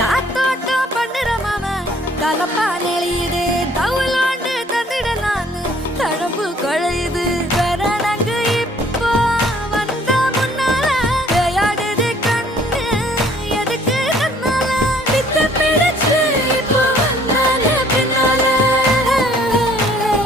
காத்தோட்டம் பண்ணுற மாமன் கலப்பா நெளியுது